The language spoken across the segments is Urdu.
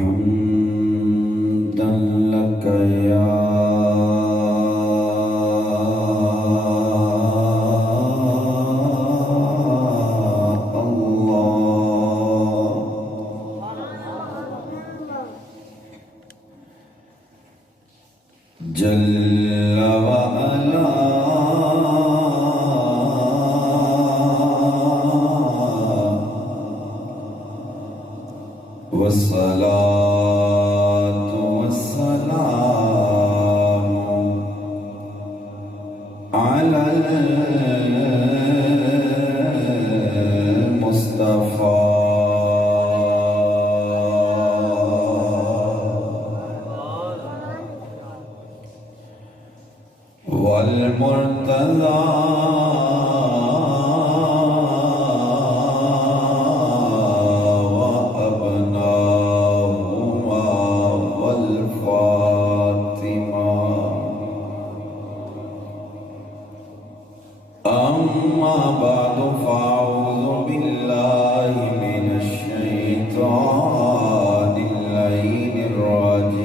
حمدا لك يا جل وعلا والصلاة والسلام على المصطفى والمرتضى وأبناهما والفاطمة أما بعد فأعوذ بالله من الشيطان اللعين الرجيم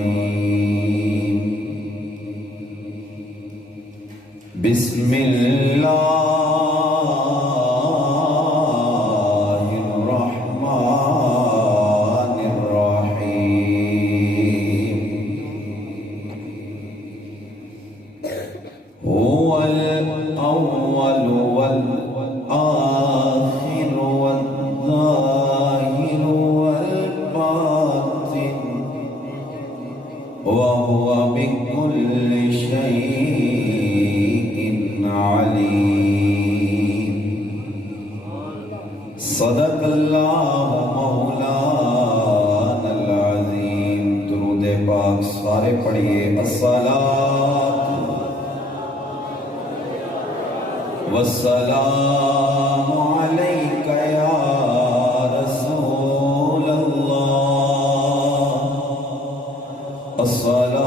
بسم الله الرحمن الرحيم هو الأول والآخر والظاهر والباطن وهو بكل شيء عليم صدق اللہ مولانا العظیم درود پاک سارے پڑھئے الصلاۃ والسلام علیک یا رسول اللہ الصلاۃ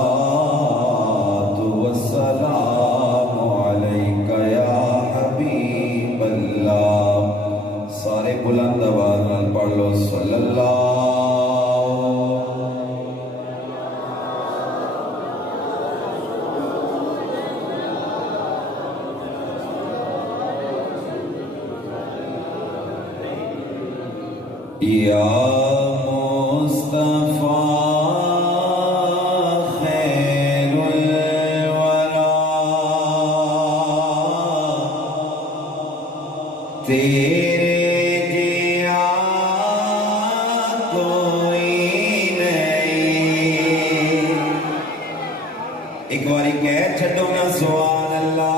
والسلام علیک یا حبیب اللہ سارے بلند آواز نال پڑھ لو صلی اللہ یا مصطفیٰ خیر الورا تیرے جیا کوئی نہیں ایک باری کہہ چھڑو نا سبحان اللہ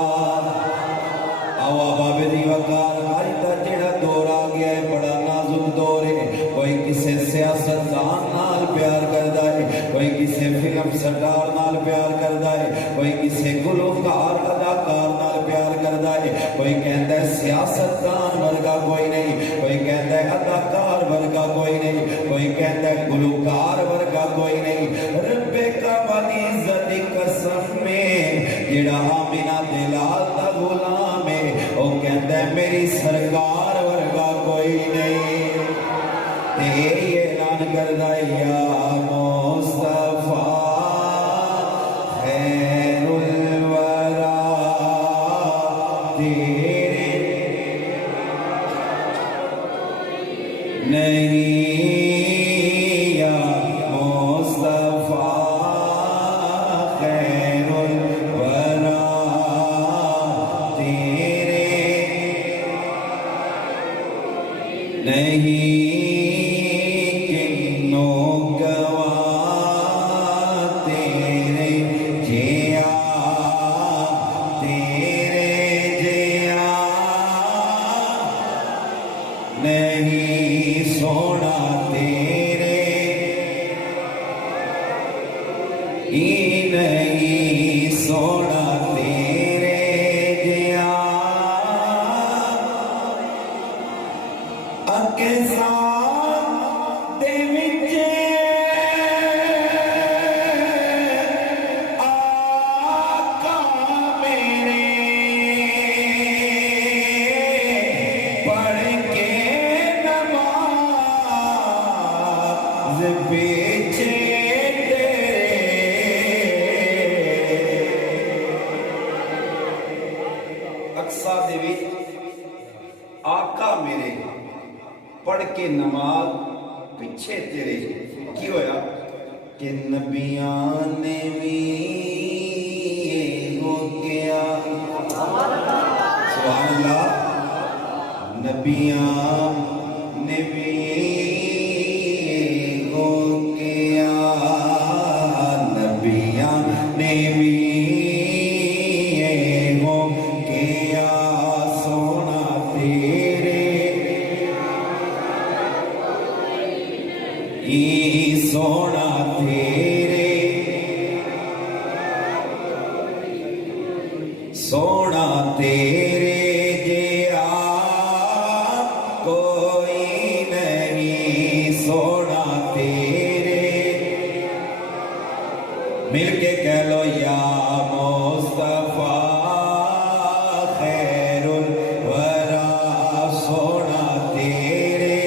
آوا بابے دی وقار آئی تا جڑا دور آ گیا ہے بڑا نازک دور ہے کوئی کسے سیاستدان نال پیار کردا ہے کوئی کسے فلم سٹار نال پیار کردا ہے کوئی کسے گلوکار اداکار نال پیار کردا ہے کوئی کہندا ہے سیاستدان ورگا کوئی نہیں کوئی کہندا ہے اداکار ورگا کوئی نہیں کوئی کہندا ہے گلوکار ورگا کوئی نہیں رب کعبہ دی عزت دی قسم میں جڑا آمینہ دلال دا غلام ہے وہ کہندا ہے میری سرکار ورگا کوئی نہیں تیری اعلان کردہ یا مصطفیٰ خیر الورا تیرے نہیں یا مصطفیٰ خیر الورا تیرے نہیں نہیں سونا تیرے ہی نہیں سونا تیرے جیا اکے ساتھ دے وچے آقا میرے پڑھ کے نماز پیچھے آقا میرے پڑھ کے نماز پیچھے تیرے کی ہویا کہ نبیاں نے بھی ہو گیا سبحان اللہ نبیاں نے بھی ہو گیا نبیاں نے بھی ہو گیا سونا تیرے سونا تیرے سونا تیرے جیا کوئی نہیں سونا تیرے مل کے کہہ لو یا مصطفیٰ خیر الورا سونا تیرے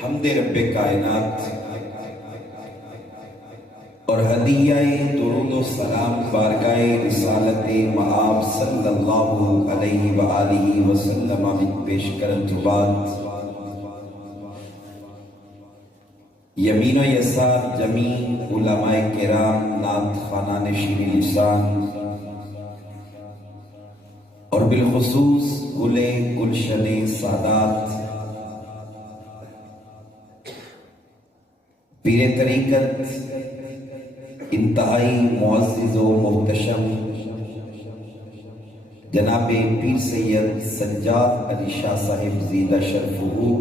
حمد رب کائنات اور ہدیہ درود و سلام بارگاہ رسالت مآب صلی اللہ علیہ وآلہ وسلم میں پیش کرن تو بعد یمین و یسار جمیع علماء کرام نعت خوانان شیریں لسان اور بالخصوص گلے گلشن سادات پیر طریقت انتہائی معزز و محتشم جناب پیر سید سجاد علی شاہ صاحب زیدہ شرفہ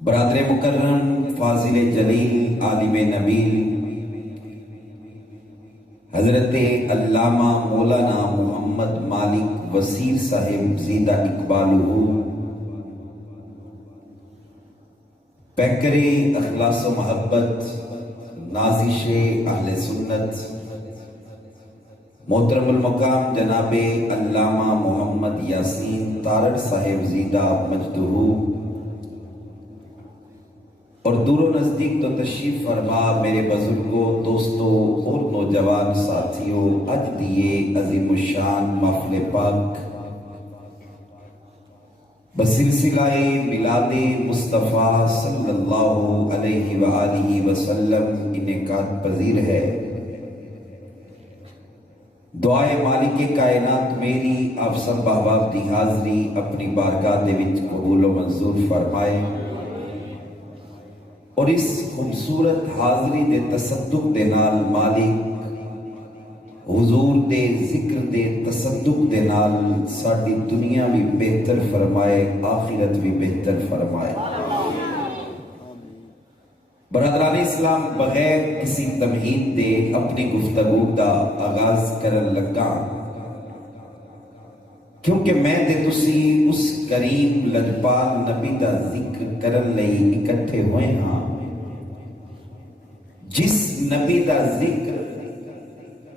برادر مکرم فاضل جلیل عالم نبیل حضرت علامہ مولانا محمد مالک وزیر صاحب زیدہ اقبالہ پیکر اخلاص و محبت نازش اہل سنت محترم المقام جناب علامہ محمد یاسین تارڑ صاحب زیدہ مجدہ اور دور و نزدیک تو تشریف فرما میرے بزرگوں دوستوں اور نوجوان ساتھیوں اج دیے عظیم الشان محفل پاک بسلسلہ میلاد مصطفیٰ صلی اللہ علیہ وآلہ وسلم انعقاد پذیر ہے دعائے مالک کائنات میری آپ سب احباب دی حاضری اپنی بارگاہ دے وچ قبول و منظور فرمائے اور اس خوبصورت حاضری دے تصدق دے نال مالک حضور دے ذکر دے تصدق دے نال ساڈی دنیا بھی بہتر فرمائے آخرت بھی بہتر فرمائے برادران اسلام بغیر کسی تمہید دے اپنی گفتگو دا آغاز کرن لگا کیونکہ میں تے تسی اس کریم لجپال نبی دا ذکر کرن لئی اکٹھے ہوئے ہاں جس نبی دا ذکر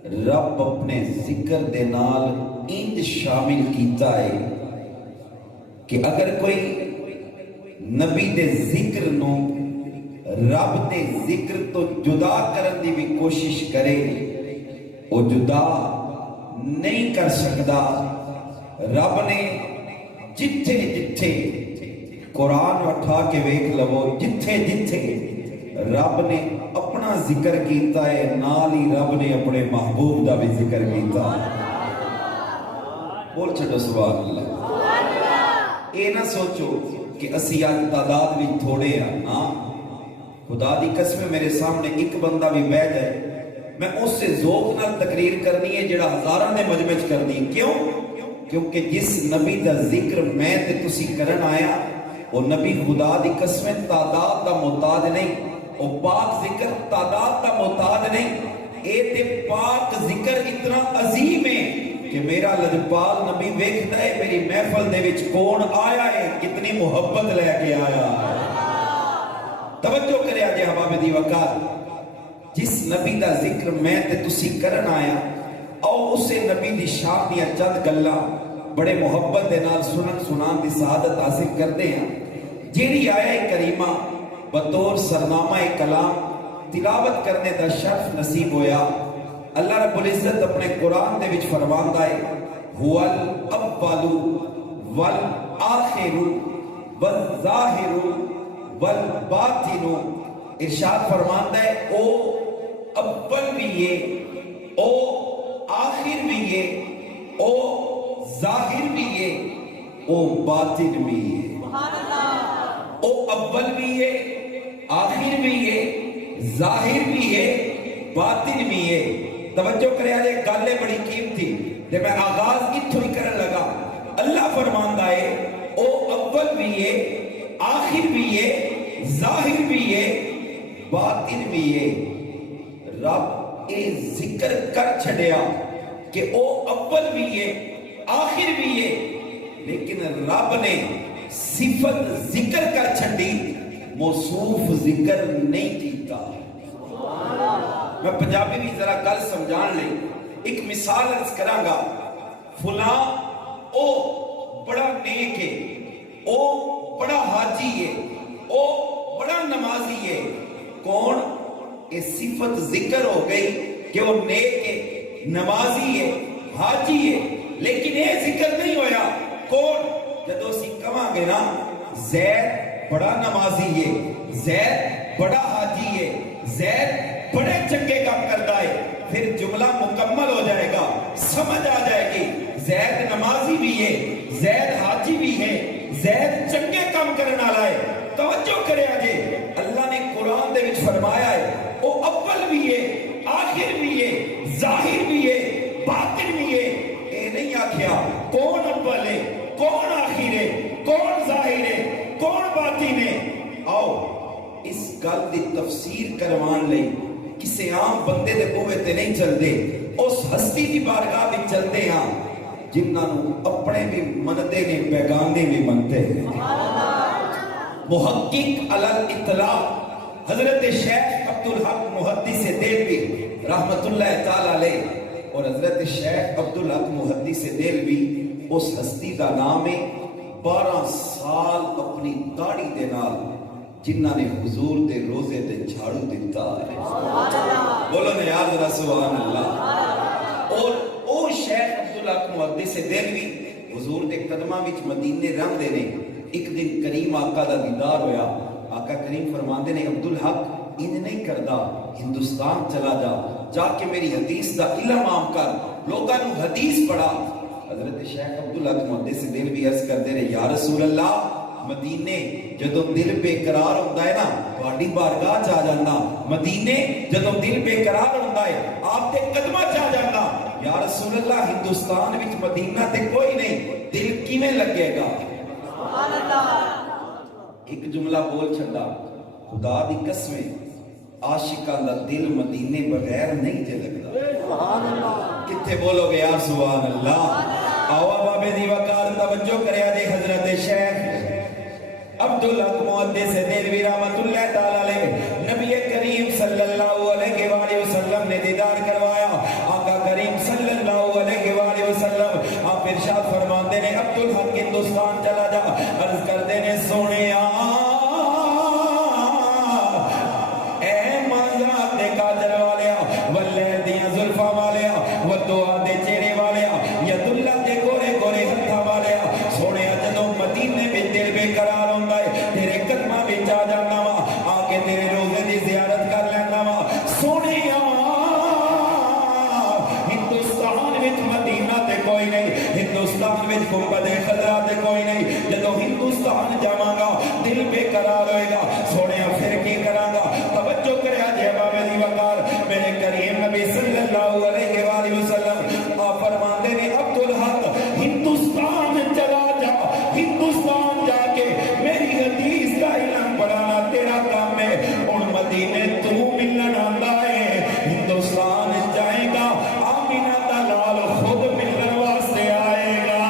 رب اپنے ذکر دے نال انج شامل کیتا ہے کہ اگر کوئی نبی دے ذکر نو رب دے ذکر تو جدا کرن دی بھی کوشش کرے وہ جدا نہیں کر سکتا رب نے جتھے جتھے قرآن اٹھا کے ویکھ لو جتھے جتھے رب نے اپنا ذکر کیتا ہے نال ہی رب نے اپنے محبوب دا بھی ذکر کیتا ہے بول چھڑو سبحان اللہ اے نہ سوچو کہ اسی آج تعداد بھی تھوڑے ہیں ہاں خدا دی قسم میرے سامنے ایک بندہ بھی بیٹھ ہے میں اس سے ذوق نال تقریر کرنی ہے جڑا ہزاراں دے مجمع وچ کرنی ہے کیوں کیونکہ جس نبی دا ذکر میں تے تسی کرن آیا وہ نبی خدا دی قسم تعداد دا محتاج نہیں وہ پاک ذکر تعداد دا محتاج نہیں اے تے پاک ذکر اتنا عظیم ہے کہ میرا لجپال نبی ویکھدا ہے میری محفل دے وچ کون آیا ہے کتنی محبت لے کے آیا ہے توجہ کریا جے احباب دی وقار جس نبی دا ذکر میں تے تسی کرن آیا او اسے نبی دی شان دیاں چند گلاں بڑے محبت دے نال سنان دی سعادت حاصل کرتے ہیں جیڑی آیا کریمہ بطور سرنامہ کلام تلاوت کرنے دا شرف نصیب ہویا اللہ رب العزت اپنے قرآن دے وچ فرماندا ہے هُوَ الْأَوَّلُ وَالْآخِرُ وَالظَّاهِرُ وَالْبَاطِنُ، ارشاد فرماندا ہے او اول بھی ہے، او آخر بھی ہے، او ظاہر بھی ہے، او باطن بھی ہے۔ او اول بھی ہے، آخر بھی ہے، ظاہر بھی ہے، باطن بھی ہے۔ توجہ کرے آجے گالے بڑی قیمتی تے میں آغاز اتھو ہی کرن لگا۔ اللہ فرماندا ہے او اول بھی ہے، آخر بھی ہے، ظاہر بھی ہے، باطن بھی ہے۔ رب اے ذکر کر چھڑیا کہ او اول بھی ہے، آخر بھی ہے، لیکن رب نے صفت ذکر کر چھڑی، موصوف ذکر نہیں کیتا۔ میں پنجابی بھی ذرا گل سمجھان لے ایک مثال عرض کراں گا، فلاں او بڑا نیک ہے، او بڑا حاجی ہے، او بڑا نمازی ہے۔ کون؟ یہ صفت ذکر ہو گئی کہ وہ نیک ہے، نمازی ہے، حاجی ہے، لیکن یہ ذکر نہیں ہویا کون؟ جدو اسی کہاں گے نا زید بڑا نمازی ہے، زید بڑا حاجی ہے، زید بڑے چنگے کام کرتا ہے، پھر جملہ مکمل ہو جائے گا، سمجھ آ جائے گی زید نمازی بھی ہے، زید حاجی بھی ہے، زید چنگے کام کرنا لائے۔ توجہ کرے آجے اللہ نے قرآن دے وچ فرمایا ہے وہ اول بھی ہے، آخر بھی ہے، ظاہر بھی ہے، باطن بھی ہے۔ اے نہیں آکھیا کون اول ہے، کون آخر ہے، کون ظاہر ہے، کون باطن ہے۔ آؤ اس گل دی تفسیر کروان لئی کسے عام بندے دے بوئے تے نہیں چل دے، اس ہستی دی بارگاہ بھی چل دے ہاں جنہاں نو اپنے بھی مندے نے بیگانے بھی منتے ہیں۔ محقق علی الاطلاق حضرت شیخ عبدالحق محدث دہلوی رحمت اللہ تعالی علیہ، اور حضرت شیخ عبدالحق محدث دہلوی اس ہستی دا نام ہے، 12 سال اپنی داڑھی دے نال جنہاں نے حضور دے روزے دے جھاڑو دیتا ہے۔ بولو نا یاد ذرا سبحان اللہ۔ اور او شیخ عبدالحق محدث دہلوی حضور دے قدماں وچ مدینے رہن دے نے۔ ایک دن کریم آقا دا دیدار ہویا، آقا کریم فرماندے نے عبدالحق انہیں نہیں کردہ، ہندوستان چلا جا، جا کے میری حدیث دا علم عام کر، لوگاں نو حدیث پڑھا۔ حضرت شیخ عبدالحق محدث دہلوی عرض کر دے رہے یا رسول اللہ مدینے جدو دل بے قرار ہوتا ہے نا تہاڈی بارگاہ چ آ جانا، مدینے جدو دل بے قرار ہوتا ہے آپ دے قدماں چ آ جانا۔ یا رسول اللہ ہندوستان وچ مدینہ تے کوئی نہیں، دل کیویں لگے گا؟ ایک جملہ بول چھڑا، خدا دی قسمیں عاشقاں دا دل مدینے بغیر نہیں جے لگدا۔ کتھے بولو گے یا سبحان اللہ؟ آوا بابے دی وقار توجہ کرے آجے حضرت شیخ عبدالحق محدث دہلوی رحمت اللہ تعالی علیہ نبی کریم صلی اللہ علیہ وآلہ وسلم نے دیدار کروایا۔ آقا کریم صلی اللہ علیہ وآلہ وسلم آپ ارشاد فرماتے نے عبدالحق ہندوستان چلا جا، عرض کرتے نے سونے اے مازرات دے کاجر والیا واللہر دیاں زلفہ والیا والدعا دے چہرے والیا ید اللہ دے گورے گورے ہتھا والیا، سونے جدوں مدینے میں دل بے قرار ہوندہ ہے تیرے قدمہ بھی جا جانا وا، آکے تیرے روزے دی زیارت کر لینا وا۔ سونے ہندوستان وچ مدینہ تے کوئی نہیں، ہندوستان وچ گنبد خضرا تے کوئی نہیں، جدوں ہندوستان جاواں گا دل بے قرار ہوئے گا، سونے پھر کی کراں گا؟ توجہ کرے آجے بابے دی وقار میرے کریم نبی صلی اللہ علیہ وآلہ وسلم آپ فرماندے نے عبدالحق ہندوستان چلا جا، ہندوستان جا کے میری حدیث کا علم پڑھانا تیرا کام ہے۔ ان مدینے تو ملن آندا ہے، ہندوستان جائے گا آمینہ دا لال خود ملن واسطے آئے گا،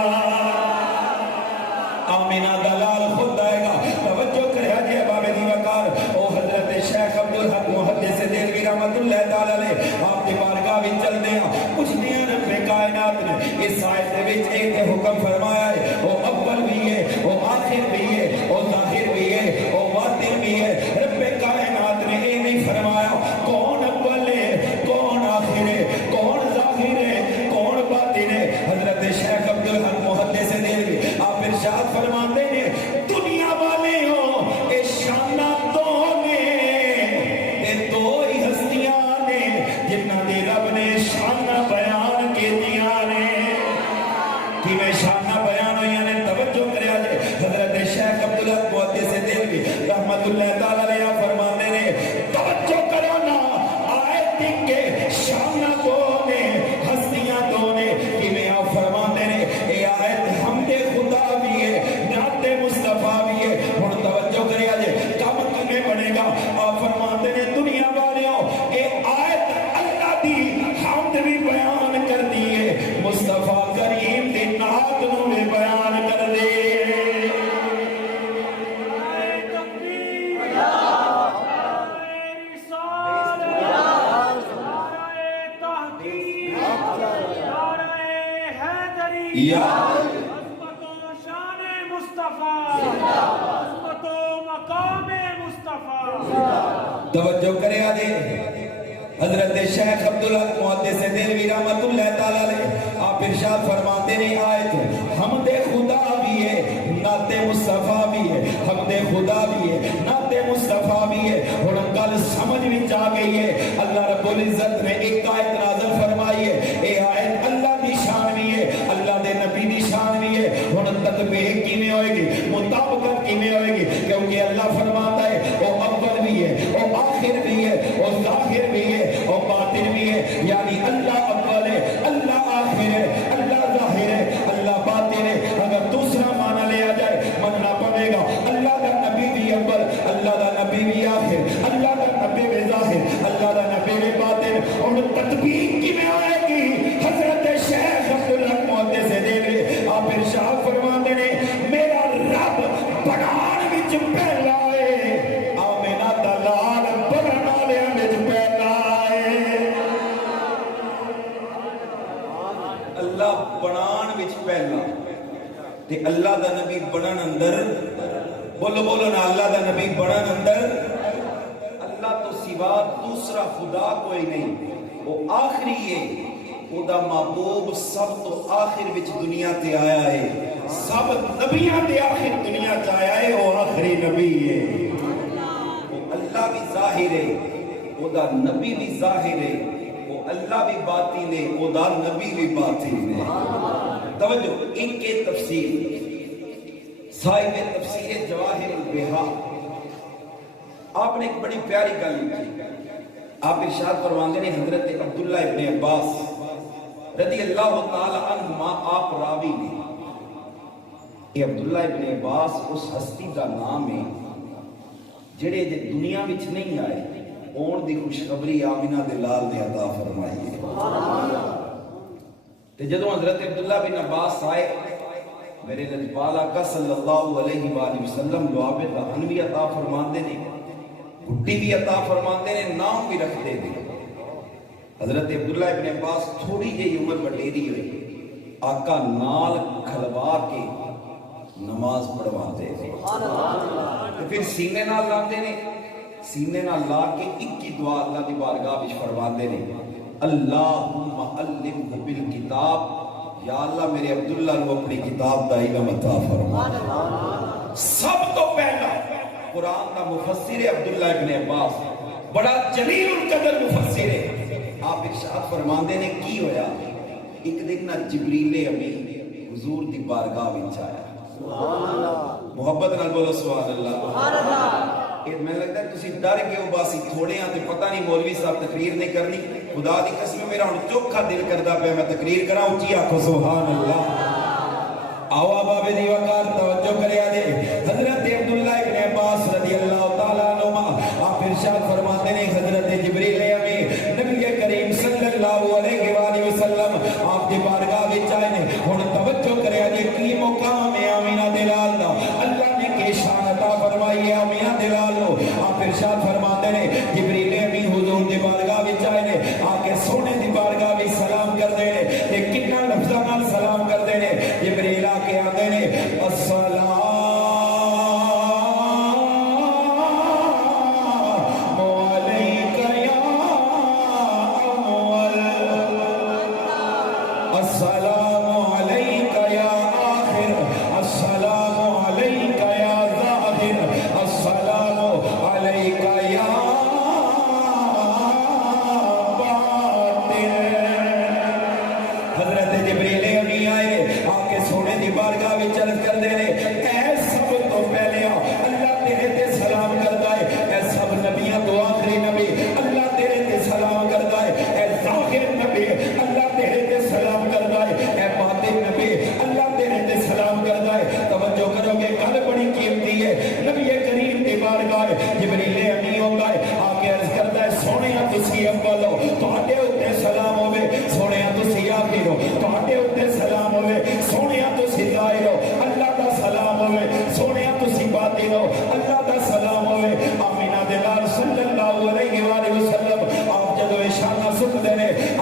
آمینہ دا لال خود آئے گا۔ توجہ کرے آجے بابے دی وقار او حضرت شیخ عبدالحق محدث دہلوی رحمت اللہ تعالی علیہ آپ دی بارگاہ بھی چل دے ہیں، کچھ نہیں رب کائنات نے اس آیت دے وچ ایک حکم فرمایا ہے، وہ اول بھی ہے، وہ آخر بھی ہے، وہ ظاہر بھی ہے، وہ باطن بھی ہے۔ رب کائنات نے یہ نہیں فرمایا کون اول ہے، کون آخر ہے، یا توجہ کرے آدھے حضرت شیخ عبدالحق محدث دہلوی رحمت اللہ تعالی علیہ آپ ارشاد فرماتے ہیں آیت حمد خدا بھی ہے نعت مصطفیٰ بھی ہے، حمد خدا بھی ہے نعت مصطفیٰ بھی ہے۔ اور کل سمجھ میں آ گئی ہے اللہ رب العزت نے ایک آیت نازل فرمائی ہے، اے آیت اللہ دی شان بھی ہے، اللہ دے نبی دی شان بھی ہے۔ اور تطبیق کیویں ہوئے گی، مطابقت کیویں ہوئے گی، کیونکہ اللہ فرماتا ہے وہ اول بھی ہے، وہ آخر بھی ہے، وہ ظاہر بھی ہے، وہ باطن بھی ہے، یعنی اللہ اول ہے، اللہ آخر ہے، اللہ ظاہر ہے، اللہ باطن ہے۔ اگر دوسرا معنی لیا جائے مننا پڑے گا اللہ کا نبی بھی اول، اللہ کا نبی بھی آخر، اللہ کا نبی بھی ظاہر، اللہ کا نبی بھی باطن۔ اور تطبیق کی میں آئے گی حضرت شیخ عبدالحق محدث دہلوی آپ ارشاد فرماتے ہیں میرا رب بنان وچ پہلا ہے، آمینہ دا لال بنان والیاں وچ پہلا ہے۔ اللہ بنان وچ پہلا تے اللہ دا نبی بنن اندر، بولو بولو نا، اللہ دا نبی بنن اندر اللہ تو سوا دوسرا خدا کوئی نہیں، وہ آخری ہے، وہ دا محبوب سب تو آخر وچ دنیا تے آیا ہے، سب نبیاں تے آخر دنیا تے آیا ہے، وہ آخری نبی ہے۔ وہ اللہ بھی ظاہر ہے، وہ دا نبی بھی ظاہر ہے، وہ اللہ بھی باطن ہے، وہ دا نبی بھی باطن ہے۔ توجہ ان کے تفسیر صاحب تفسیر جواہر البہا آپ نے ایک بڑی پیاری گل لکھی، آپ ارشاد فرماتے ہیں حضرت عبداللہ ابن عباس رضی اللہ تعالی عنہما آپ راوی نے، یہ عبداللہ ابن عباس اس ہستی کا نام ہے جڑے جے دنیا وچ نہیں آئے، اون دی خوشخبری آمینہ دلال نے عطا فرمائی ہے۔ تے جدوں حضرت عبداللہ بن عباس آئے میرے لجپال آقا صلی اللہ علیہ وآلہ وسلم دعا پہ دہن بھی عطا فرماندے نے، گھٹی بھی عطا فرماندے نے، نام بھی رکھتے نے۔ حضرت عبداللہ ابن عباس تھوڑی جی عمر بڑھیری ہوئی، آقا نال کھلوا کے نماز پڑھواتے ہیں، پھر سینے نال لاندے نے، سینے نال لا کے ایک کی دعا اللہ دی بارگاہ وچ فرماندے نے، اللہم علمہ بالکتاب، یا اللہ میرے عبداللہ کو اپنی کتاب دا علم عطا فرما۔ سب تو پہلا قرآن دا مفسر ہے عبداللہ ابن عباس، بڑا جلیل القدر مفسر ہے۔ آپ ارشاد فرماندے نے کی ہویا، ایک دن نہ جبریل امین حضور دی بارگاہ وچ آیا، محبت نال بولو سبحان اللہ۔ میں لگتا ہے تسی ڈر گئے ہو باسی تھوڑے ہاں تے پتہ نہیں مولوی صاحب تقریر نہیں کرنی، خدا دی قسم میرا ہن چوکھا دل کردا پیا میں تقریر کراں، اونچی آکھو سبحان اللہ۔ آوا بابے دی وقار توجہ کریا دے حضرت عبداللہ ابن عباس رضی اللہ تعالیٰ عنہ آپ ارشاد فرماتے ہیں حضرت جبریل امین نبی کریم صلی اللہ علیہ وآلہ وسلم آپ دی بارگاہ وچ آئے نے۔ ہن توجہ کریا دے کی مقام ہے آمینہ دلال دا، اللہ نے کی شان عطا فرمائی ہے آمینہ دلال نو۔ آپ ارشاد فرماتے ہیں جبریل امین حضور دی بارگاہ وچ آئے نے، آ کے سونے دی بارگاہ وچ سلام کر دے نے، تے کتنا لفظاں نال سلام کر دے نے۔ جبریل آ کے آتے نے السلام علیک یا اول، السلام علیک یا آخر، السلام علیک یا ظاہر، السلام علیک یا باطن۔ حضرت جبریل امین آئے آ کے سونے دی بارگاہ وچ عرض کر دے نے، اے سب تو پہلے اللہ تیرے تے سلام کردا ہے، اے سب نبیاں تو آخری نبی اللہ تیرے تے سلام کردا ہے، اے ظاہر نبی اللہ تیرے تے سلام کردا ہے، اے باطن نبی اللہ تیرے تے سلام کردا ہے۔ توجہ کرو گے گل بڑی قیمتی ہے، نبی کریم دی بارگاہ جبریل امین ہوندا ہے، آ کے عرض کردا ہے سونیا تسی اول ہو، تہاڈے اوتے سلام ہوے، سونیا تسی آخر ہو، تہاڈے اوتے سلام ہوے، سونیا تسی ظاہر ہو، اللہ دا سلام ہوے، سونیا تسی باطن ہو، اللہ دا سلام ہوے۔ آمینہ دے نال صلی اللہ علیہ وآلہ وسلم آپ جدوں اشارہ سنتے نے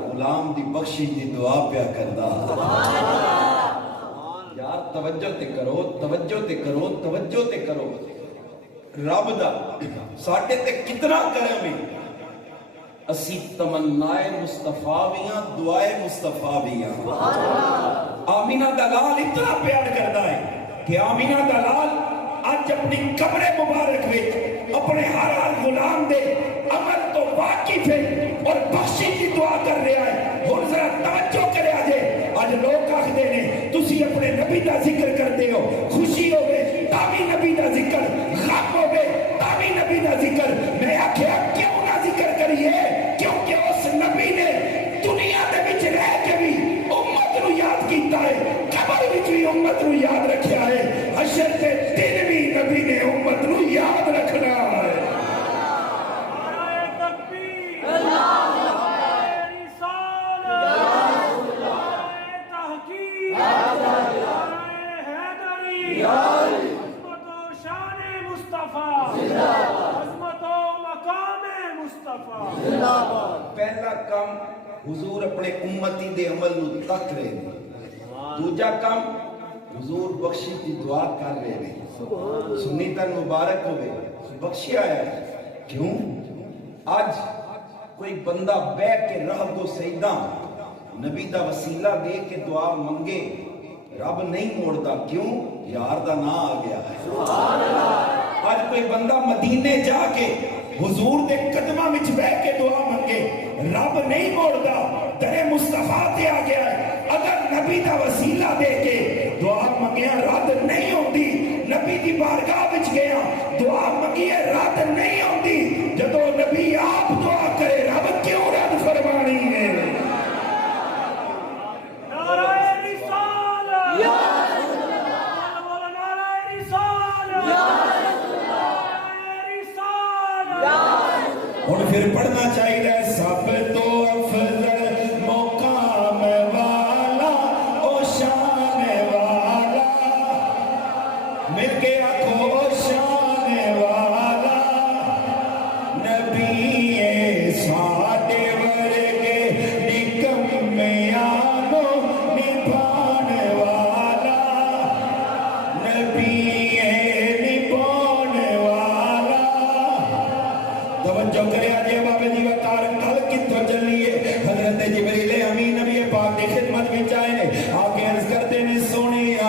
غلام دی بخشش دی دعا پیا کردا یار توجہ تے کرو توجہ تے کرو توجہ تے کرو رب دا ساڈے تے کتنا کرم ہے اسی تمنائے مصطفیٰ بیاں دعائے مصطفیٰ بیاں آمینہ دلال اتنا پیار کردا ہے کہ آمینہ دلال آج اپنی قبر مبارک میں اپنے ہر غلام دے عمل تو واقف ہے اور بخشش کی دعا کر رہا ہے اور ذرا توجہ کرے آجے آج لوگ آخدے نے تسی اپنے نبی دا ذکر کرتے ہو خوشی ہوگے تامی نبی دا ذکر غم ہوگے تامی نبی دا ذکر میں آکھیا کیوں نہ ذکر کریے کیونکہ اس نبی نے دنیا دے وچ رہ کے بھی امت نو یاد کیتا ہے قبر وچ بھی امت نو یاد رکھیا ہے حشر تے دن بھی نبی نے امت نو یاد رکھنا ہے پہلا کام حضور اپنے امتی دے عمل نو تک رہے ہیں دوجا کام حضور بخشش کی دعا کر رہے ہیں سنی تن مبارک ہوئے بخشی آیا ہے کیوں آج کوئی بندہ بیٹھ کے رہ دو سیدہ نبی دا وسیلہ دے کے دعا منگے رب نہیں موڑتا کیوں یار دا نا آ گیا ہے آج کوئی بندہ مدینے جا کے حضور دے قدمہ وچ بیٹھ کے دعا منگے رب نہیں موڑتا در مصطفیٰ تے آ گیا ہے اگر نبی دا وسیلہ دے کے دعا منگیا رد نہیں ہوندی نبی دی بارگاہ وچ گیا دعا منگیے رد نہیں ہوندی جدو نبی آپ دعا کرے رب کیوں رد فرمانی ہے اور پھر پڑھنا چاہیے سب تو افضل مقام والا او شان والا مل کے آنکھوں او شان والا نبی ساڈے ورگے نکمیانو نبھان والا نبی توجہ کرے آجے بابے دی وقار کل کتوں چلیے حضرت جبریل امین نبی پاک دی خدمت بھی چاہے نے آگے عرض کرتے نے سنیا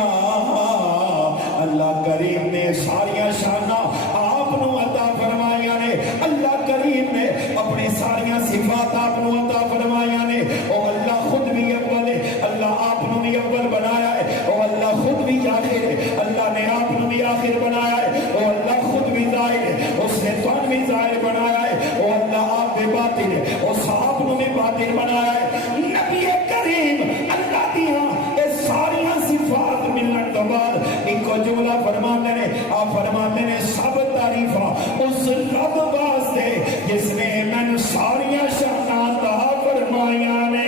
اللہ کریم نے ساریاں شانہ آپ نو عطا فرمائیاں نے اللہ کریم نے اپنی ساریاں صفات آپ نو عطا فرمائیاں نے او اللہ خود بھی اول ہے اللہ آپ نو بھی اول بنایا ہے او اللہ خود بھی آخر ہے اللہ نے آپ نو بھی آخر بنایا ہے او اللہ خود بھی ظاہر ہے اس نے توان بھی ظاہر بنایا ہے او اللہ آپ بھی باطن ہے او صاحب نو بھی باطن بنایا ہے نبی کریم اللہ دیاں اے ساریاں صفات ملن تو بعد ایک کو جملہ فرماتے نے آپ فرماتے نے سب تعریفہ اس رب واسطے جس نے میں ساریاں شانہ عطا فرمائیاں نے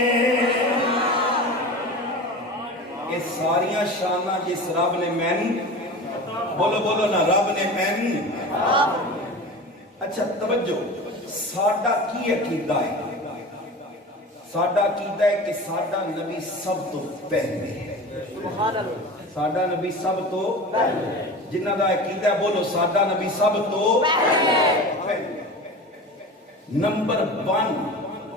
یہ ساریاں شانہ جس رب نے میں بولو بولو نا رب نے میں اچھا توجہ ساڈا کی عقیدہ ہے ساڈا عقیدہ ہے کہ ساڈا نبی سب تو پہلے ہے ساڈا نبی سب تو جنہ دا عقیدہ ہے بولو ساڈا نبی سب تو پہلے نمبر 1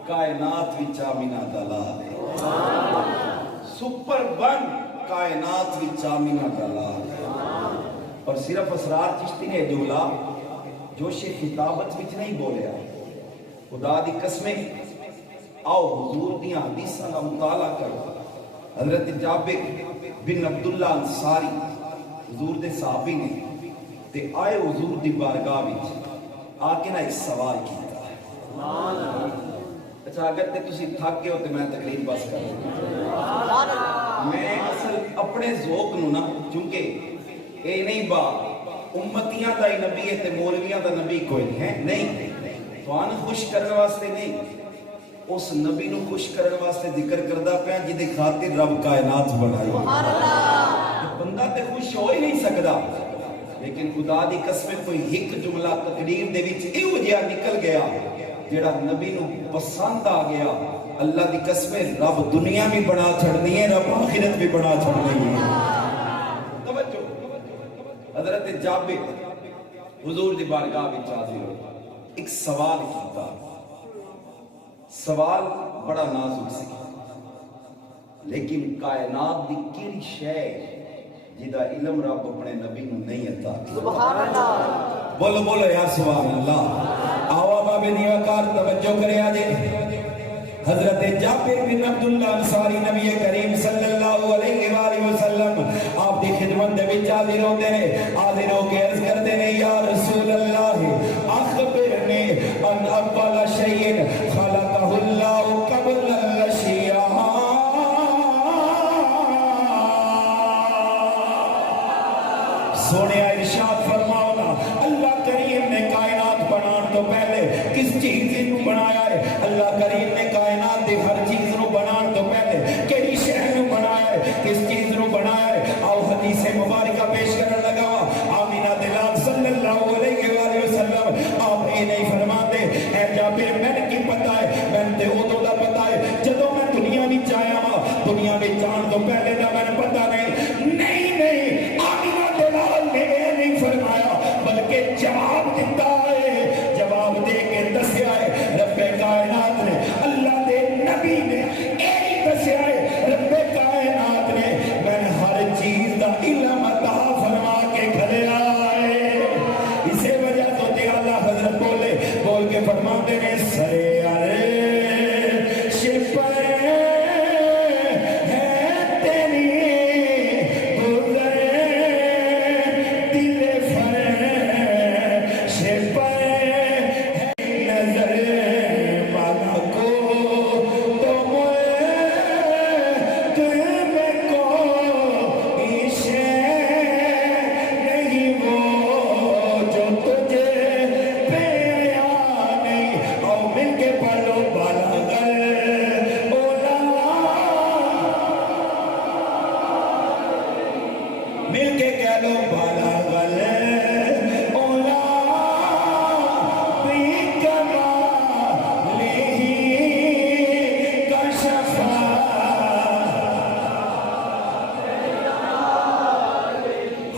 کائنات وچ آمینہ دلال ہے سپر 1 کائنات وچ آمینہ دلال ہے اور صرف اسرار چشتی نے جملہ جوش خطابت وچ نہیں بولیا خدا دی قسمیں آؤ حضور دیاں حدیثاں کا مطالعہ کرو حضرت جابر بن عبداللہ انصاری حضور دے صحابی نے تے آئے حضور دی بارگاہ وچ آ کے نہ ایک سوال کیتا ہے اچھا اگر تے تسی تھک گئے ہو تے میں تقریر بس کر میں اصل اپنے ذوق نو نا چونکہ اے نہیں با امتیاں دا ہی نبی ہے تے مولویاں دا نبی کوئی نہیں ہے نہیں تو آن خوش کرنے واسطے نہیں اس نبی نو خوش کرنے واسطے ذکر کردہ پہ جی دے خاطر رب کائنات بنائی بندہ تے خوش ہو ہی نہیں سکدا لیکن خدا دی قسم کوئی ایک جملہ تقریر دے وچ ایو جہا نکل گیا جڑا نبی نو پسند آ گیا اللہ دی قسم رب دنیا بھی بنا چھڑنی ہے، رب آخرت بھی بنا چھڑنی ہے۔ توجہ، حضرت جابر حضور دی بارگاہ وچ حاضر ہوئے، ایک سوال کیتا، سوال بڑا نازک سی، لیکن کائنات دی کیڑی شے جدا علم رب اپنے نبی نو نہیں عطا کیا؟ سبحان اللہ، بولو بولو یا سبحان اللہ۔ آوا بابے دی وقار توجہ کرے آجے، حضرت جابر بن عبداللہ انصاری نبی کریم صلی اللہ علیہ وآلہ وسلم آپ دی خدمت دے وچ حاضر ہوندے نے، حاضر ہو کے عرض کردے نے یا رسول اللہ اخبرنی ان اول شیء خلقہ اللہ قبل الاشیاء۔ سونے ارشاد فرماؤ نا، اللہ کریم نے کائنات بنان تو پہلے کس چیز کو بنایا ہے؟ اللہ کریم نے کائنات دی ہر چیز کو بنان تو پہلے کیڑی شے کو بنایا ہے؟ کس چیز کو بنایا ہے؟ آؤ حدیث مبارکہ پیش کرنے لگا، آمینہ دلال صلی اللہ علیہ وآلہ وسلم آپ یہ نہیں فرماتے اے جابر میں نے کی پتہ ہے، میں نے ادو دا پتہ ہے جدو میں دنیا میں آیا ہاں، دنیا میں جان تو پہلے دا میں نے پتہ نہیں، نہیں آمینہ دلال نے یہ نہیں فرمایا بلکہ جواب دیتا ہے، جواب دے کے دسیا ہے رب کائنات نے، اللہ دے نبی نے یہ دسیا ہے رب کائنات نے میں نے ہر چیز دا علم عطا فرما کے کھلیا ہے۔ اسی وجہ تو تے اللہ حضرت بول کے فرماتے ہیں سرے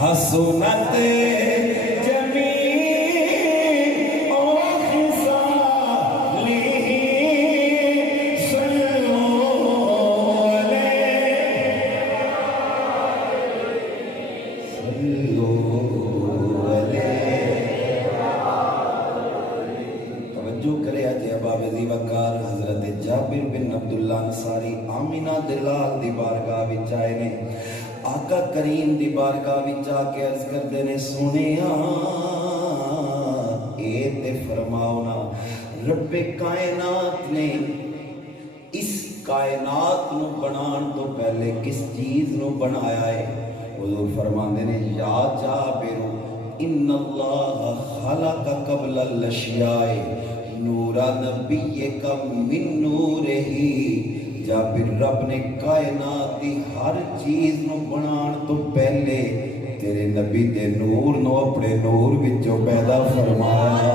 حسنت جمیع خصالہ صلوا علیہ۔ توجہ کرے آجے اباب ذی وقار حضرت جابر بن عبداللہ انصاری آمینہ دلال دی بارگاہ وچ آئے نے، آقا کریم دی بارگاہ وچ آ کے عرض کردے نے سونیا اے تے فرماؤ نا رب کائنات نے اس کائنات نو بنان تو پہلے کس چیز نو بنایا ہے؟ حضور فرماندے نے یا جابر ان اللہ خلق قبل الاشیاء نور نبیک من نورہی۔ جابر رب نے کائنات دی ہر چیز نو بنان تو پہلے تیرے نبی دے نور نو اپنے نور وچوں پیدا فرمایا۔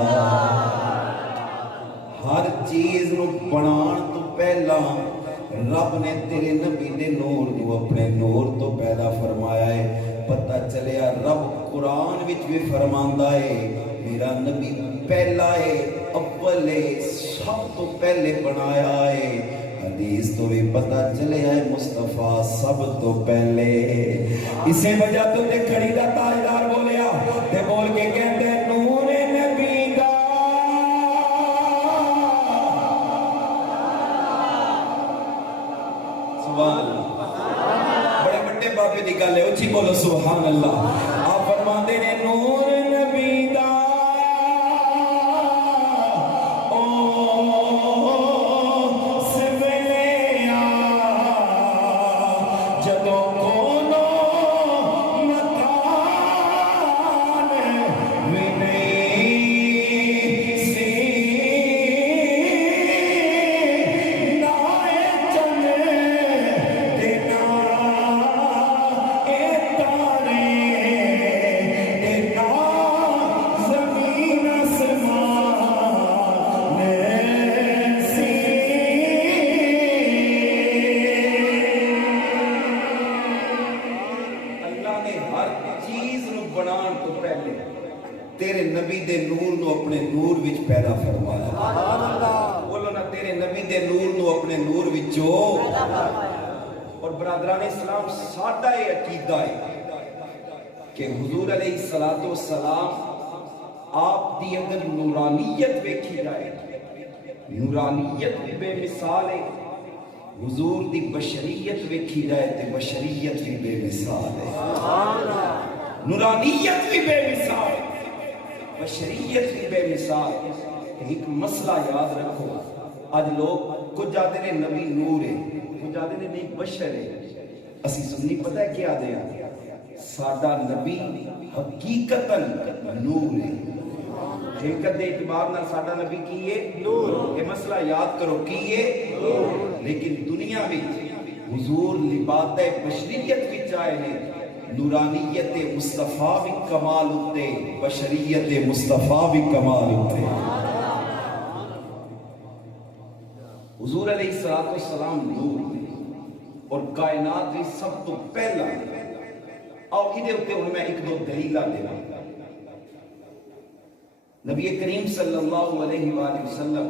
ہر چیز نو بنان تو پہلا رب نے تیرے نبی دے نور نو اپنے نور تو پیدا فرمایا ہے۔ پتہ چلیا رب قرآن وچ بھی فرماندا ہے میرا نبی پہلا ہے، اول ہے، سب تو پہلے بنایا ہے۔ حدیث تو بھی پتہ چلے ہے مصطفیٰ سب تو پہلے۔ اسے وجہ تو تے کھڑی دا تاجدار بولیا تے بول کے کہتے نور نبی دا سبحان اللہ۔ بڑے بڑے بابے دی گل ہے، اچھی بولو سبحان اللہ۔ آپ فرماندے نے نور نبی دا تیرے نبی دے نور نو اپنے نور وچ پیدا فرمایا. سبحان اللہ. بولو نا تیرے نبی دے نور نو اپنے نور وچوں پیدا فرمایا. اور برادران اسلام ساڈا یہ عقیدہ ہے کہ حضور علیہ الصلوۃ والسلام آپ دی اگر نورانیت ویکھی جائے، نورانیت بھی بے مثال ہے. حضور دی بشریت ویکھی جائے تے بشریت بھی بے مثال ہے. نورانیت بھی بے مثال ہے، بشریت بھی بے مثال ہے. ایک مسئلہ یاد رکھو، آج لوگ کچھ جاتے ہیں نبی نور ہے، کچھ جاتے ہیں نہیں بشر ہے. اسی سنی پتہ ہے کیا دیا؟ ساڈا نبی حقیقتاً نور ہے. حقیقت دے اعتبار نال ساڈا نبی کی ہے نور. یہ مسئلہ یاد کرو کی ہے نور. لیکن دنیا میں حضور لبادہ بشریت وچ آئے ہیں. نورانیت مصطفیٰ بھی کمال ہوتے، بشریت مصطفیٰ بھی کمال ہوتے. حضور علیہ الصلوۃ والسلام نور اور کائنات بھی سب تو پہلا. اور ادھے ہوتے ہوں میں ایک دو دلیلہ دینا. نبی کریم صلی اللہ علیہ وآلہ وسلم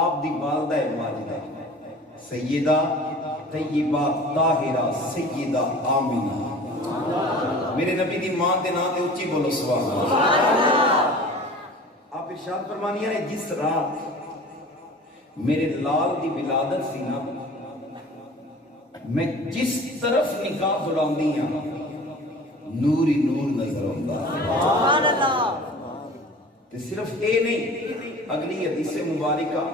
آپ دی والدہ ماجدہ سیدہ طیبہ طاہرہ سیدہ آمینہ، میرے نبی دی ماں دے نام دے اچھی بولو سبحان اللہ. آپ ارشاد فرمانیہ نے جس رات میرے لال دی ولادت سی نا، میں جس طرف نگاہ دوڑاندی ہاں نور ہی نور نظر آندا. سبحان اللہ. تے صرف اے نہیں، اگلی حدیث مبارکہ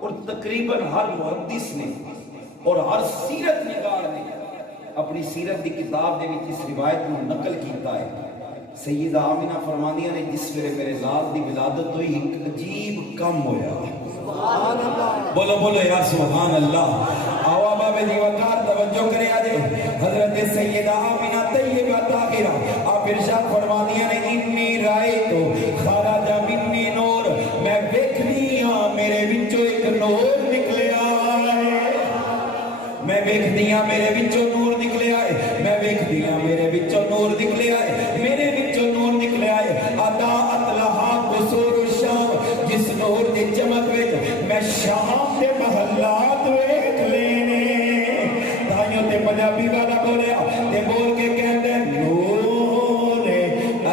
اور تقریباً ہر محدث نے اور ہر سیرت نگار نے اپنی سیرت دی کتاب دے وچ اس روایت کو نقل کیتا ہے. سیدہ آمینہ فرمانیہ نے جس ویلے میرے لال دی ولادت ہوئی ایک عجیب کم ہویا. سبحان اللہ. بولو بولو یا سبحان اللہ. آوا بابے دی وقار توجہ کرے آجے. حضرت سیدہ آمینہ طیبہ طاہرہ آپ ارشاد فرمانیہ نے انی رائتو خرج منی نور، میں ویکھنی ہاں میرے وچوں ایک نور نکلیا ہے. میں ویکھدی ہاں میرے وچوں نور نکلیا ہے. میں ویکھدی ہاں میرے وچوں نور نکلیا ہے. میرے وچوں نور نکلیا ہے. اضاءت لہا قصور الشام، جس نور دی چمک وچ میں شام دے محلات ویکھ لینے. تائیوں تے پنجابی والا بولیا تے بول کے کہندے نور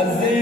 عزیز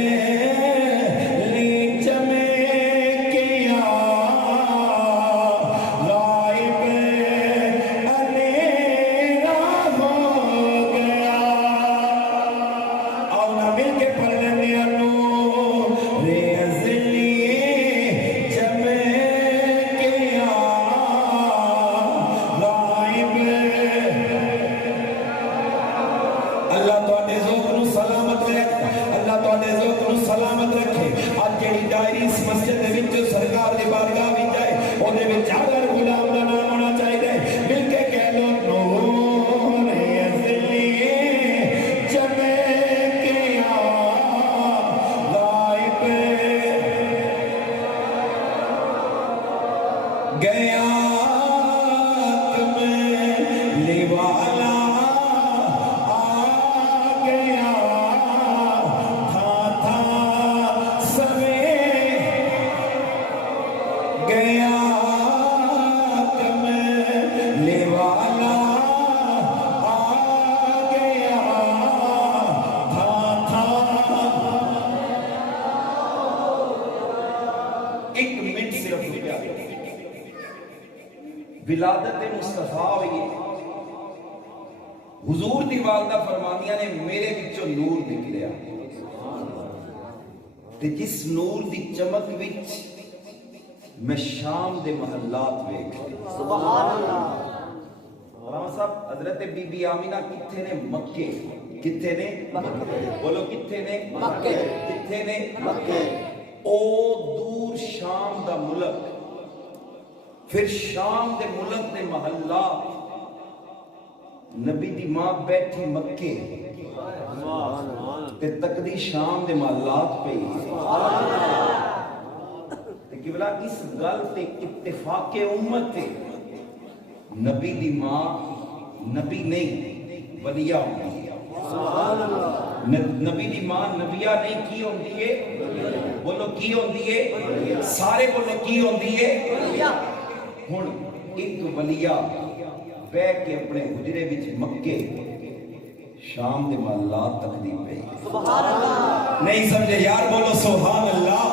ولادت مصطفیٰ ہوئی. حضور دی والدہ فرمانیہ نے میرے وچوں نور نکلیا تے جس نور دی چمک وچ میں شام دے محلات ویکھ لے. سبحان اللہ. علامہ صاحب حضرت بی بی آمینہ کتھے نے؟ مکے. کتھے نے؟ مکے. بولو کتھے نے؟ مکے. کتھے نے؟ مکے. او دور شام دا ملک، پھر شام دے ملک دے محلات. نبی دی ماں بیٹھی مکے تے تکدی شام دے محلات پہ. قبلہ اس گل تے اتفاق امت تے نبی دی ماں نبی نہیں ولیہ ہوئی. نبی دی ماں نبیہ نہیں کی ہوندی ہے؟ بولو کی ہوندی ہے؟ سارے بولو کی ہوندی ہے؟ ہن ایک ولیہ بہ کے اپنے حجرے وچ مکے شام دے محلات تک دی پئی نہیں سمجھے یار بولو سبحان اللہ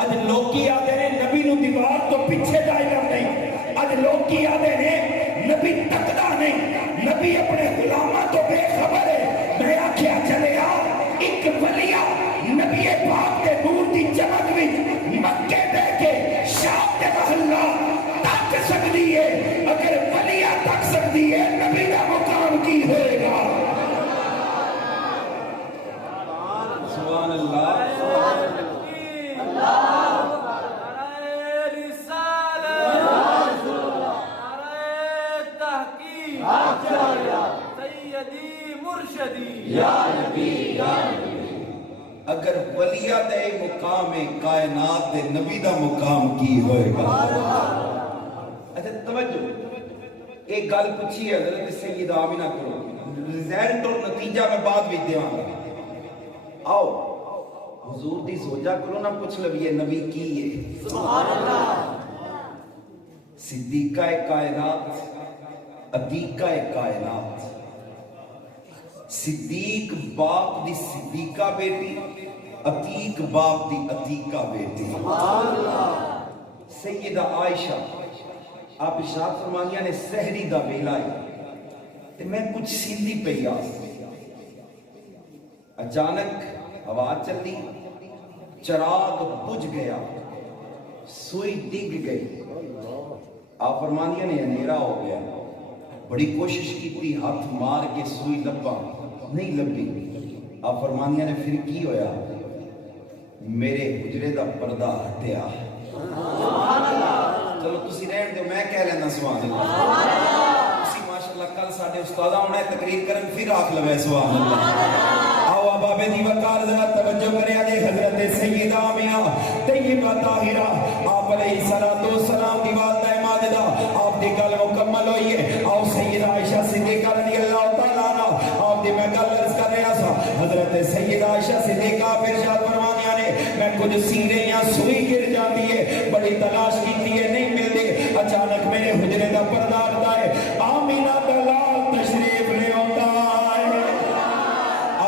اج لوکی آدھے نے نبی نو دیوار تو پیچھے جائے نہیں اج لوکی آدھے نے نبی تکدا نہیں نبی اپنے غلاماں تو بے خبر ہے میں آکھیا چلے آ ایک ولیہ نبی پاک دے نور دی چمک وچ مکے دے کے شام دے محلہ تک سکتی ہے اگر ولیہ تک سکتی ہے نبی دا مقام کی ہوئے گا سبحان اللہ اگر ولیہ دے مقام کائنات دے نبی دا مقام کی ہوئے گا اچھا توجہ ایک گل پوچھی ہے حضرت سید آمینہ کرو رزلٹ اور نتیجہ میں بعد بھی دیوان گا آؤ حضور دی سوچا کرو نہ پوچھ لو یہ نبی کی ہے سبحان اللہ صدیقہ کائنات عتیقہ کائنات صدیق باپ دی صدیقہ بیٹی عتیق باپ دی عتیقہ بیٹی سیدہ عائشہ آپ ارشاد فرمانیاں نے سحری دا ویلا ہے میں کچھ سیندھی پئی آ اچانک ہوا چلی چراغ بجھ گیا سوئی ڈگ گئی آپ فرمانیاں نے اندھیرا ہو گیا بڑی کوشش کی تھی ہاتھ مار کے سوئی لبا نہیں لبی آپ فرمانیاں نے پھر کی ہویا میرے حجرے دا پردہ ہٹیا چلو تسی رہن دو میں کہہ لینا سبحان اللہ تسی ماشاءاللہ کل ساڈے استاد ہونا ہے تقریر کرن پھر آکھ لوے سبحان اللہ آو بابے دی وقار ذرا توجہ کرے دے حضرت سیدہ آمینہ طیبہ طاہرہ آپ علیہ السلام دی والدہ ماجدہ آپ دی گل مکمل ہوئی ہے آؤ سیدہ عائشہ صدیقہ رضی اللہ تعالیٰ عنہ آپ دی میں گل عرض کر رہا سا حضرت سیدہ عائشہ صدیقہ ارشاد فرمانیاں نے میں کچھ سی رہی ہاں سوئی گر جاتی ہے بڑی تلاش کیتی ہے نہیں ملتی اچانک میرے حجرے دا پردہ ہٹتا ہے آمینہ دلال تشریف لے ہوتا ہے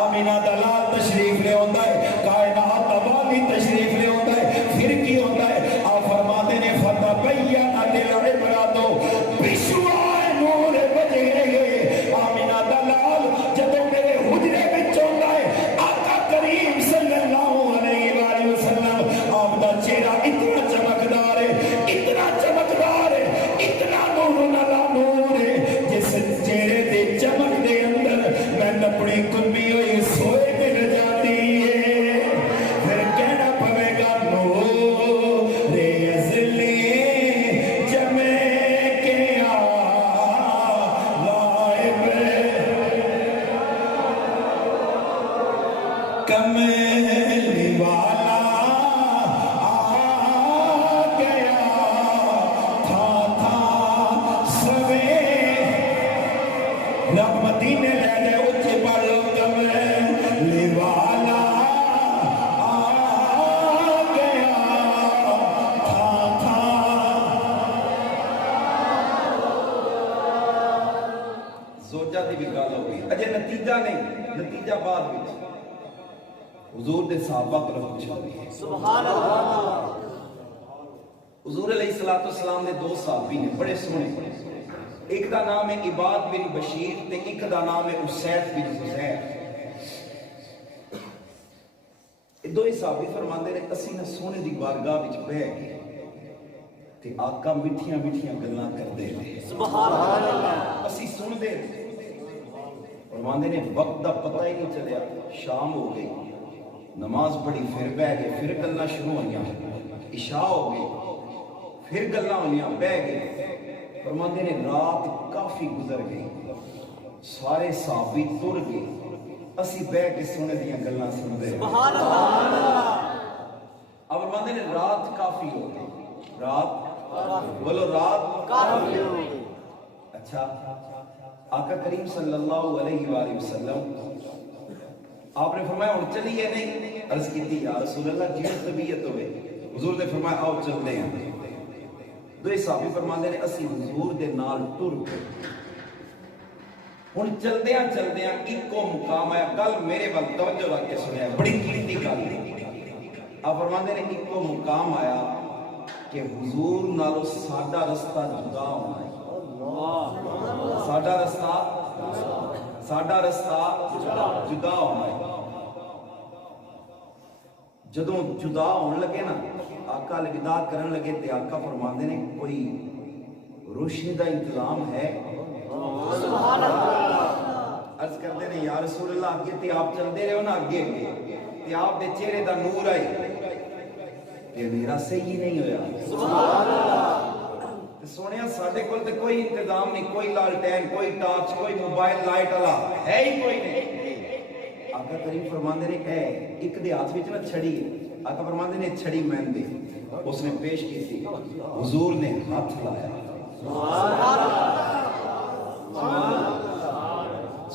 آمینہ دلال تشریف لے ہوتا ہے کائنات آبادی تشریف لے ہوتا ہے پھر کی ہوتا ہے آپ فرماتے نے فتح بیانہ دل عبراتو بشوائے نور بجے گئے آمینہ دلال جب میرے حجرے میں چوندا ہے آقا کریم صلی اللہ علیہ وآلہ وسلم آپ دا چہرہ اتنا چمکدار ہے اتنا چمکدار ہے اتنا نور نلا نور ہے جس چہرے دے چمک دے اندر میں اپنی کلبی ہوئی سوئے مل جاتی ہے پھر کہنا پوے گا نور ازلی جمع کے لائب کملی والا آ گیا تھا سوے رب مدینے لے گئے اچھے پڑھو کملی والا آ گیا تھا زوجہ دی بھی گل ہو گئی اجے نتیجہ نہیں نتیجہ بعد وچ حضور دے صحابہ کو پوچھا سبحان اللہ حضور علیہ الصلوۃ والسلام نے دو صحابی نے بڑے سونے ایک دا نام ہے عباد بن بشیر تے ایک دا نام ہے اسید بن حذیر دو ہی صحابی فرماندے نے اسی نہ سونے دی بارگاہ وچ بیٹھ گئے تے آقا میٹھیاں میٹھیاں گلاں کردے نے سبحان اللہ اسی سن دے فرماندے نے وقت دا پتہ ہی نہیں چلیا شام ہو گئی نماز پڑھی پھر بیٹھ گئے پھر گلاں شروع ہوئیاں عشاء ہو گئی پھر گلاں ہوئیاں بیٹھ گئے فرماندے نے رات کافی گزر گئی سارے صحابی ٹر گئے اسی بیٹھ کے سونے دیاں گلاں سن دے سبحان اللہ اب فرماندے نے رات کافی ہو گئی رات بولو رات کافی ہو گئی اچھا آقا کریم صلی اللہ علیہ وآلہ وسلم آپ نے فرمایا ہوں چلیے نہیں، عرض کی تھی یا رسول اللہ جی طبیعت ہوئے، حضور نے فرمایا آؤ چلتے ہیں۔ دو صحابی فرماندے نے اسی حضور دے نال ٹر گئے، ہن چلدیاں چلدیاں ایکو مقام آیا، گل میرے ول توجہ رکھ کے سنیا، بڑی قیمتی گل۔ آپ فرماندے نے ایکو مقام آیا کہ حضور نالو ساڈا رستہ جدا ہونا ہے، ساڈا رستہ جدا ہونا ہے۔ جدوں جدا ہونے لگے نا، آقا الوداع کرن لگے تے آقا فرماندے نے کوئی روشنی دا انتظام ہے؟ سبحان اللہ۔ عرض کردے نے یا رسول اللہ آگے تے آپ چلدے رہو نا، اگے تے آپ دے چہرے دا نور آئی تے میرا صحیح نہیں ہویا۔ سبحان اللہ۔ سونیا ساڈے کول تے کوئی انتظام نہیں، کوئی لالٹین، کوئی ٹارچ، کوئی موبائل لائٹ والا ہے ہی کوئی نہیں۔ آقا کریم فرماندے نے اے ایک دے ہاتھ وچ نہ چھڑی ہے، آقا فرماندے نے چھڑی میں دے، اس نے پیش کی تھی، حضور نے ہاتھ لایا، سبحان اللہ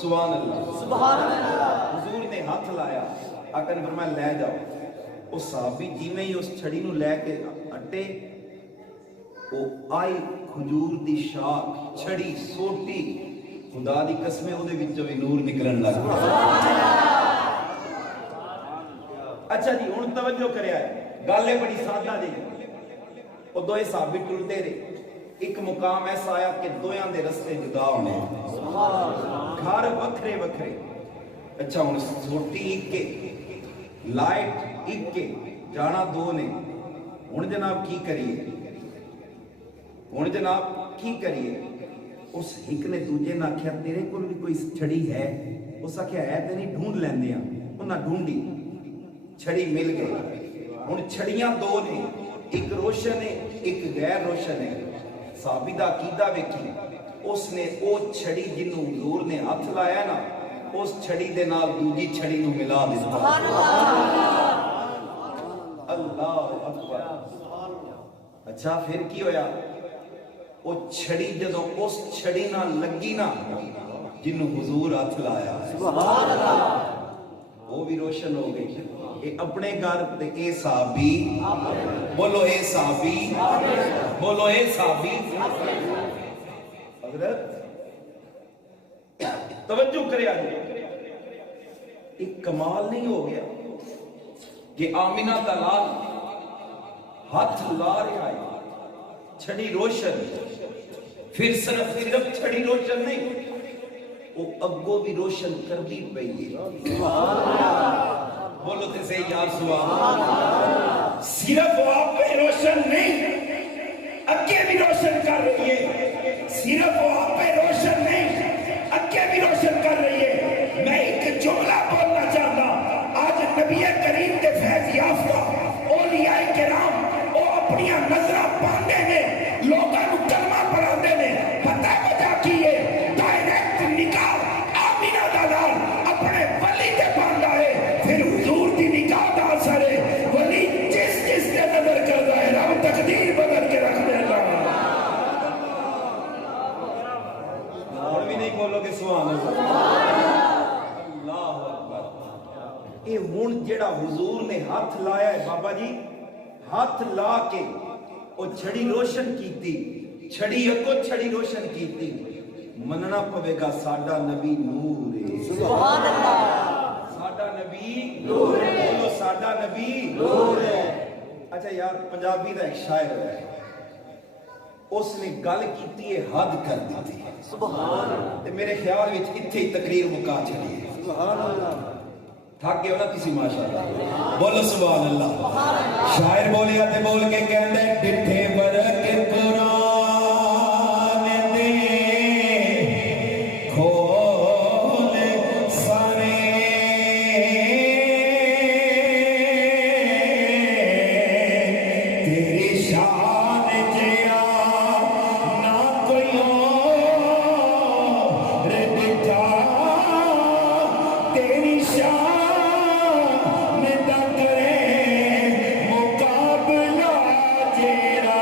سبحان اللہ، حضور نے ہاتھ لایا، آقا نے فرمایا لے جاؤ۔ اس صحابی جیویں ہی اس چھڑی نو لے کے اٹے، وہ آئی کھجور دی شاخ چھڑی سوٹی، خدا دی قسمیں او دے وچوں بھی نور نکلن لگ گیا۔ اچھا جی ہن توجہ کریا ہے، گل ہے بڑی سادہ جی۔ وہ دوئے صحابی ٹرتے رہے، ایک مقام ایسا آیا کہ دویاں دے رستے جدا ہونے، گھر وکھرے وکھرے۔ اچھا ہن سوٹی ایک کے، لائٹ ایک کے، جانا دو نے۔ ہن جناب کی کریے، ہن جناب کی کریے؟ اس ایک نے دوجے نے آکھیا تیرے کول بھی کوئی چھڑی ہے؟ اس آکھیا ہے تے نہیں، ڈھونڈ لیندے ہیں۔ انہاں ڈھونڈی، چھڑی مل گئی۔ ہن چھڑیاں دو نے، ایک روشن ہے ایک غیر روشن ہے۔ صحابی دا عقیدہ ویکھی، اس نے او چھڑی جنوں حضور نے ہاتھ لایا نا، اس چھڑی دے نال دوجی چھڑی نو ملا دتا۔ اللہ اکبر۔ اچھا پھر کی ہویا؟ وہ چھڑی جدوں اس چھڑی نہ لگی نا جنوں حضور ہاتھ لایا، سبحان اللہ، وہ بھی روشن ہو گئی۔ اے اپنے گھر تے اے صحابی، بولو اے صحابی، بولو اے صحابی۔ حضرت توجہ کرے آج، ایک کمال نہیں ہو گیا کہ آمینہ کا لال ہاتھ لا رہا ہے، چھڑی روشن، پھر صرف چھڑی روشن نہیں، وہ اگو بھی روشن کر دی پئی ہے۔ بولو تے سے یار سبحان اللہ۔ صرف وہ آپ پہ روشن نہیں، اگے بھی روشن کر رہی ہے، صرف وہ آپ پہ روشن نہیں، اگے بھی روشن کر رہی ہے۔ میں ایک جملہ بولنا چاہتا، آج نبی کریم کے فیض یافتہ اولیاء کرام وہ اپنی نظرہ باندھے نے، لوگاں نو کلمہ پڑھاندے نے، پتہ ہے وجہ کی ہے؟ ڈائریکٹ نکاح آمینہ دا لال اپنے ولی تے باندھا ہے، پھر حضور دی نکاح دا اثر ہے، ولی جس جس تے نظر کر رہا ہے رب تقدیر بدل کے رکھ دے اللہ۔ اور بھی نہیں بولو کہ سبحان اللہ، اللہ اکبر۔ اے ہن جڑا حضور نے ہاتھ لایا ہے بابا جی، ہاتھ لا کے وہ چھڑی روشن کیتی، چھڑی اکو چھڑی روشن کیتی، مننا پوے گا ساڈا نبی نور ہے، سبحان اللہ، ساڈا نبی نور ہے، بولو ساڈا نبی نور ہے۔ اچھا یار پنجابی دا ایک شاعر ہے، اس نے گل کیتی ہے حد کر دیتی ہے، سبحان اللہ، تے میرے خیال وچ اتھے ہی تقریر مکا چلی ہے، سبحان اللہ۔ تھک گئے ہو نا کسی ماشاءاللہ، بولو سبحان اللہ۔ شاعر بولیا تے بول کے کہندے ڈٹھے برک قرآن دے کھول سارے، تیری شان جیا نہ کوئی اور ڈٹھا، تیری شان مقابلہ تیرا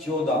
14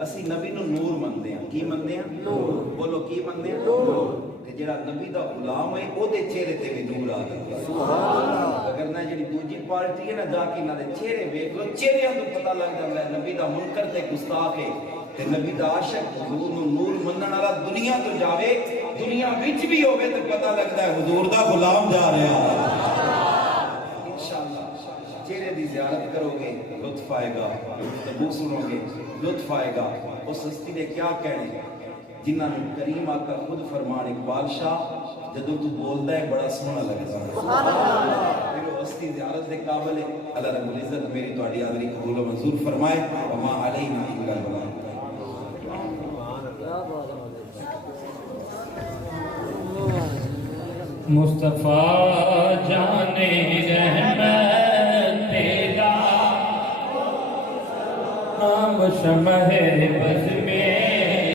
اسی نبی نو نور منتے ہیں کی منتے ہیں نور بولو کی منتے ہیں نور کہ جڑا نبی دا غلام ہے او دے چہرے تے بھی نور آ گیا سبحان اللہ اگر نہ جڑی دوجی پارٹی ہے نا جا کے نہ دے چہرے ویکھ لو چہرے تو پتہ لگ جاندا ہے نبی دا منکر تے گستاخ ہے تے نبی دا عاشق حضور نو نور منن والا دنیا تو جاوے دنیا وچ بھی ہوے تے پتہ لگدا ہے حضور دا غلام جا رہا ہے انشاءاللہ چہرے دی زیارت کرو گے لطف آئے گا گفتگو سنو گے لطف آئے گا اس ہستی نے کیا کہنے جنہاں نے کریم آقا خود فرمان اقبال شاہ جدو تو بولدا ہے بڑا سونا لگتا ہے سبحان اللہ پھر وہ ہستی زیارت دے قابل ہے اللہ رب العزت میری تہاڈی حاضری قبول و منظور فرمائے وما علینا الا البلاغ مصطفیٰ جانے رحمت تیرا نام شمع بز